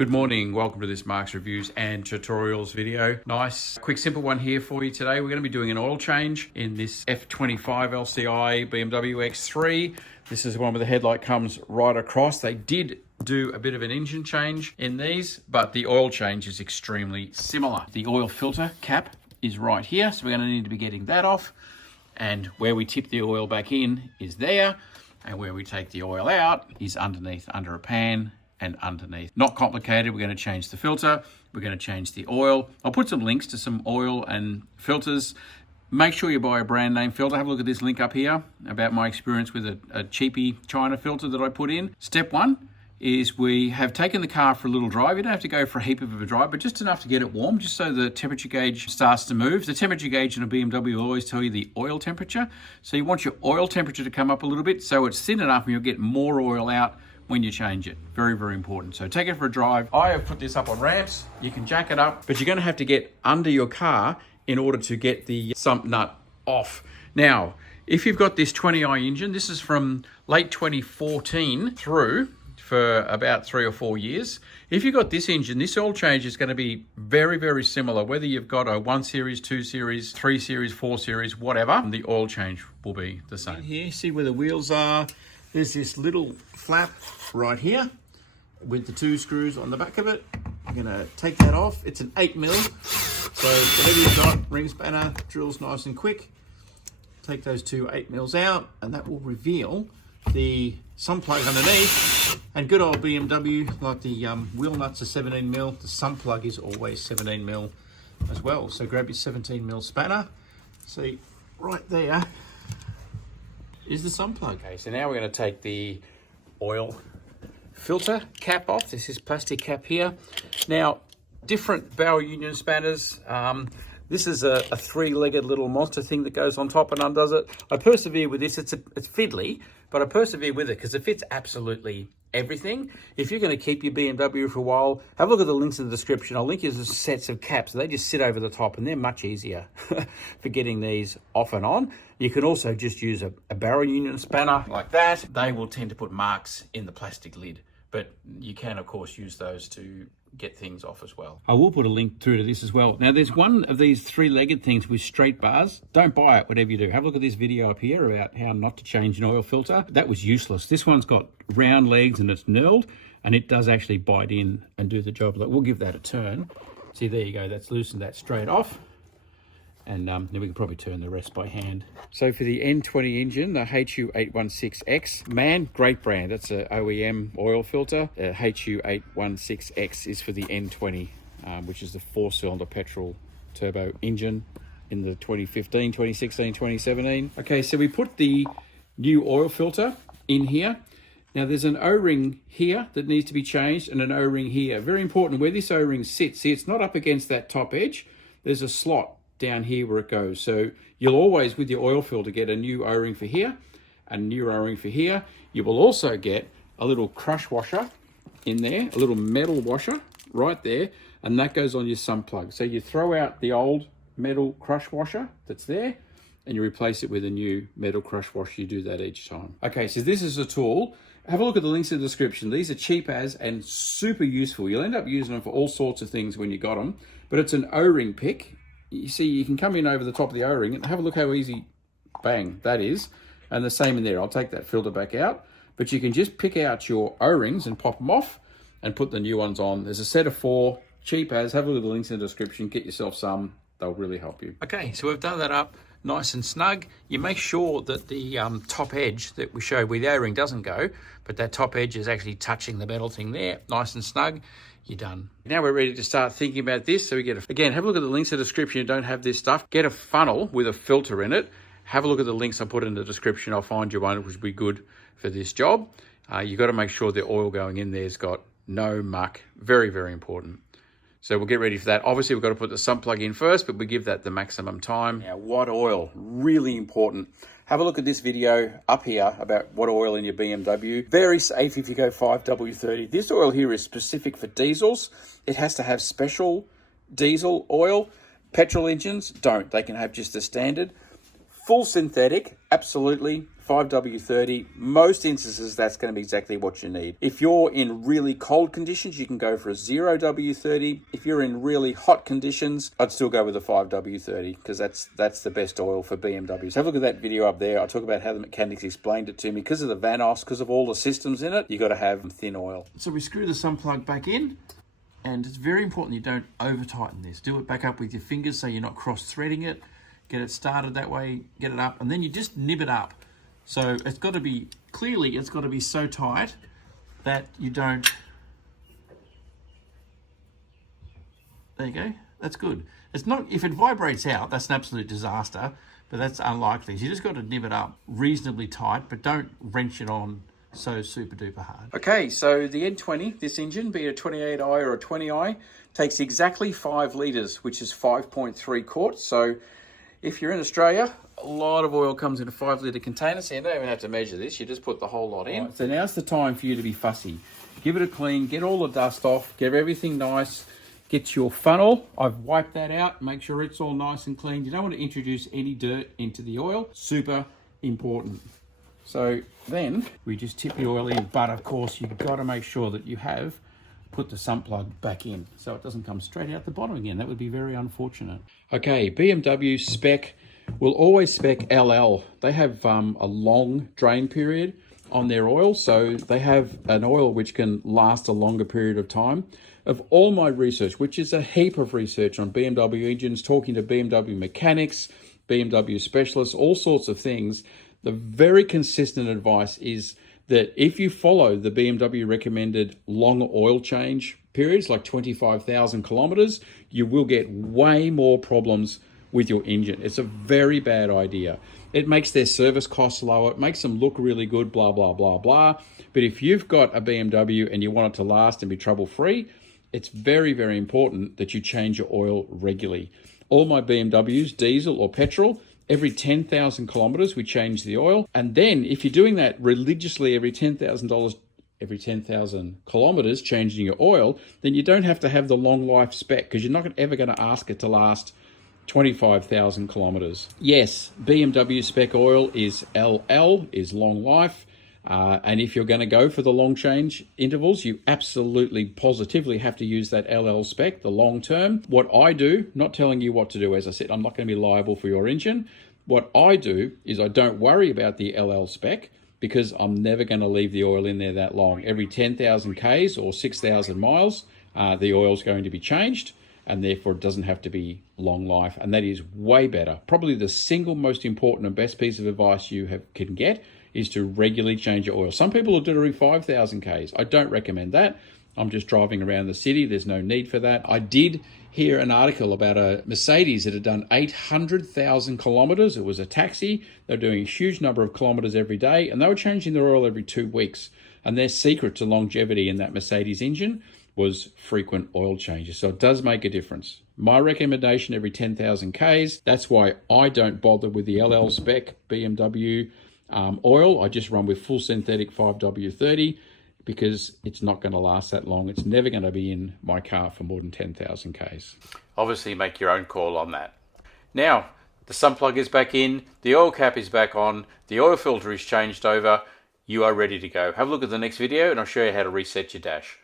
Good morning, welcome to this Mark's Reviews and Tutorials video. Nice, quick, simple one here for you today. We're going to be doing an oil change in this F25 LCI BMW X3. This is one where the headlight comes right across. They did do a bit of an engine change in these, but the oil change is extremely similar. The oil filter cap is right here, so we're going to need to be getting that off. And where we tip the oil back in is there, and where we take the oil out is underneath, under a pan and underneath. Not complicated. We're going to change the filter. We're going to change the oil. I'll put some links to some oil and filters. Make sure you buy a brand name filter. Have a look at this link up here about my experience with a cheapy China filter that I put in. Step one is we have taken the car for a little drive. You don't have to go for a heap of a drive, but just enough to get it warm, just so the temperature gauge starts to move. The temperature gauge in a BMW will always tell you the oil temperature. So you want your oil temperature to come up a little bit so it's thin enough and you'll get more oil out when you change it. Very, very important. So take it for a drive. I have put this up on ramps. You can jack it up, but you're going to have to get under your car in order to get the sump nut off. Now, if you've got this 20i engine, this is from late 2014 through for about 3 or 4 years. If you've got this engine, this oil change is going to be very, very similar. Whether you've got a 1 series, 2 series, 3 series, 4 series, whatever, the oil change will be the same. Here, see where the wheels are. There's this little flap right here with the 2 screws on the back of it. I'm gonna take that off. It's an 8mm, so whatever you've got, ring spanner, drills nice and quick. Take those 2 8mm out, and that will reveal the sump plug underneath. And good old BMW, like the wheel nuts are 17mm, the sump plug is always 17mm as well. So grab your 17mm spanner. See, right there is the sump plug. Okay, so now we're going to take the oil filter cap off. This is plastic cap here. Now, different barrel union spanners. This is a 3-legged little monster thing that goes on top and undoes it. I persevere with this. It's fiddly, but I persevere with it because it fits absolutely everything. If you're going to keep your BMW for a while, have a look at the links in the description. I'll link you to the sets of caps. They just sit over the top and they're much easier for getting these off and on. You can also just use a barrel union spanner like that. They will tend to put marks in the plastic lid, but you can of course use those to get things off as well. I will put a link through to this as well. Now there's one of these 3-legged things with straight bars. Don't buy it, whatever you do. Have a look at this video up here about how not to change an oil filter. That was useless. This one's got round legs and it's knurled, and it does actually bite in and do the job. We'll give that a turn. See, there you go. That's loosened that straight off. And then we can probably turn the rest by hand. So for the N20 engine, the HU816X, man, great brand. That's a OEM oil filter. HU816X is for the N20, which is the 4-cylinder petrol turbo engine in the 2015, 2016, 2017. Okay, so we put the new oil filter in here. Now there's an O-ring here that needs to be changed and an O-ring here. Very important where this O-ring sits. See, it's not up against that top edge. There's a slot down here where it goes. So you'll always, with your oil filter, get a new O-ring for here and a new O-ring for here. You will also get a little crush washer in there, a little metal washer right there, and that goes on your sump plug. So you throw out the old metal crush washer that's there and you replace it with a new metal crush washer. You do that each time. Okay, so this is a tool. Have a look at the links in the description. These are cheap as and super useful. You'll end up using them for all sorts of things when you got them, but it's an O-ring pick. You see, you can come in over the top of the O-ring and have a look how easy, bang, that is. And the same in there. I'll take that filter back out, but you can just pick out your O-rings and pop them off and put the new ones on. There's a set of 4, cheap as. Have a look at the links in the description. Get yourself some. They'll really help you. Okay, so we've done that up nice and snug. You make sure that the top edge that we showed where the O-ring doesn't go, but that top edge is actually touching the metal thing there, nice and snug. You're done. Now we're ready to start thinking about this. So we get again, have a look at the links in the description. You don't have this stuff. Get a funnel with a filter in it. Have a look at the links I put in the description. I'll find you one which would be good for this job. You've got to make sure the oil going in there's got no muck. Very, very important. So we'll get ready for that. Obviously, we've got to put the sump plug in first, but we give that the maximum time. Now, what oil? Really important. Have a look at this video up here about what oil in your BMW. Very safe if you go 5W30. This oil here is specific for diesels. It has to have special diesel oil. Petrol engines don't. They can have just the standard. Full synthetic, absolutely 5W30, most instances that's going to be exactly what you need. If you're in really cold conditions, you can go for a 0W30. If you're in really hot conditions, I'd still go with a 5W30 because that's the best oil for BMWs. Have a look at that video up there. I talk about how the mechanics explained it to me. Because of the Vanos, because of all the systems in it, you got to have thin oil. So we screw the sun plug back in, and it's very important you don't over tighten this. Do it back up with your fingers so you're not cross threading it. Get it started that way, get it up, and then you just nib it up. So it's got to be, clearly it's got to be so tight that you don't, there you go, that's good. It's not, if it vibrates out, that's an absolute disaster, but that's unlikely. So you just got to nib it up reasonably tight, but don't wrench it on so super duper hard. Okay, so the N20, this engine, be it a 28i or a 20i, takes exactly 5 litres, which is 5.3 quarts. So if you're in Australia, a lot of oil comes in a 5-litre container, so you don't even have to measure this. You just put the whole lot in. Right, so now's the time for you to be fussy. Give it a clean, get all the dust off, get everything nice. Get your funnel. I've wiped that out. Make sure it's all nice and clean. You don't want to introduce any dirt into the oil. Super important. So then we just tip the oil in, but of course you've got to make sure that you have put the sump plug back in so it doesn't come straight out the bottom again. That would be very unfortunate. Okay, BMW spec will always spec LL. They have a long drain period on their oil, so they have an oil which can last a longer period of time. Of all my research, which is a heap of research on BMW engines, talking to BMW mechanics, BMW specialists, all sorts of things, the very consistent advice is that if you follow the BMW recommended long oil change periods, like 25,000 kilometers, you will get way more problems with your engine. It's a very bad idea. It makes their service costs lower, it makes them look really good, blah, blah, blah, blah. But if you've got a BMW and you want it to last and be trouble-free, it's very, very important that you change your oil regularly. All my BMWs, diesel or petrol, every 10,000 kilometers, we change the oil. And then if you're doing that religiously every every 10,000 kilometers, changing your oil, then you don't have to have the long life spec because you're not ever going to ask it to last 25,000 kilometers. Yes, BMW spec oil is LL, is long life. And if you're going to go for the long change intervals, you absolutely positively have to use that LL spec, the long term. What I do, not telling you what to do, as I said, I'm not going to be liable for your engine. What I do is I don't worry about the LL spec because I'm never going to leave the oil in there that long. Every 10,000 Ks or 6,000 miles, the oil's going to be changed, and therefore it doesn't have to be long life. And that is way better. Probably the single most important and best piece of advice you can get is to regularly change your oil. Some people will do it every 5,000 Ks. I don't recommend that. I'm just driving around the city. There's no need for that. I did hear an article about a Mercedes that had done 800,000 kilometers. It was a taxi. They're doing a huge number of kilometers every day, and they were changing their oil every 2 weeks. And their secret to longevity in that Mercedes engine was frequent oil changes. So it does make a difference. My recommendation, every 10,000 Ks. That's why I don't bother with the LL spec BMW oil. I just run with full synthetic 5W30 because it's not going to last that long. It's never going to be in my car for more than 10,000 Ks. Obviously, make your own call on that. Now, the sun plug is back in, the oil cap is back on, the oil filter is changed over, you are ready to go. Have a look at the next video and I'll show you how to reset your dash.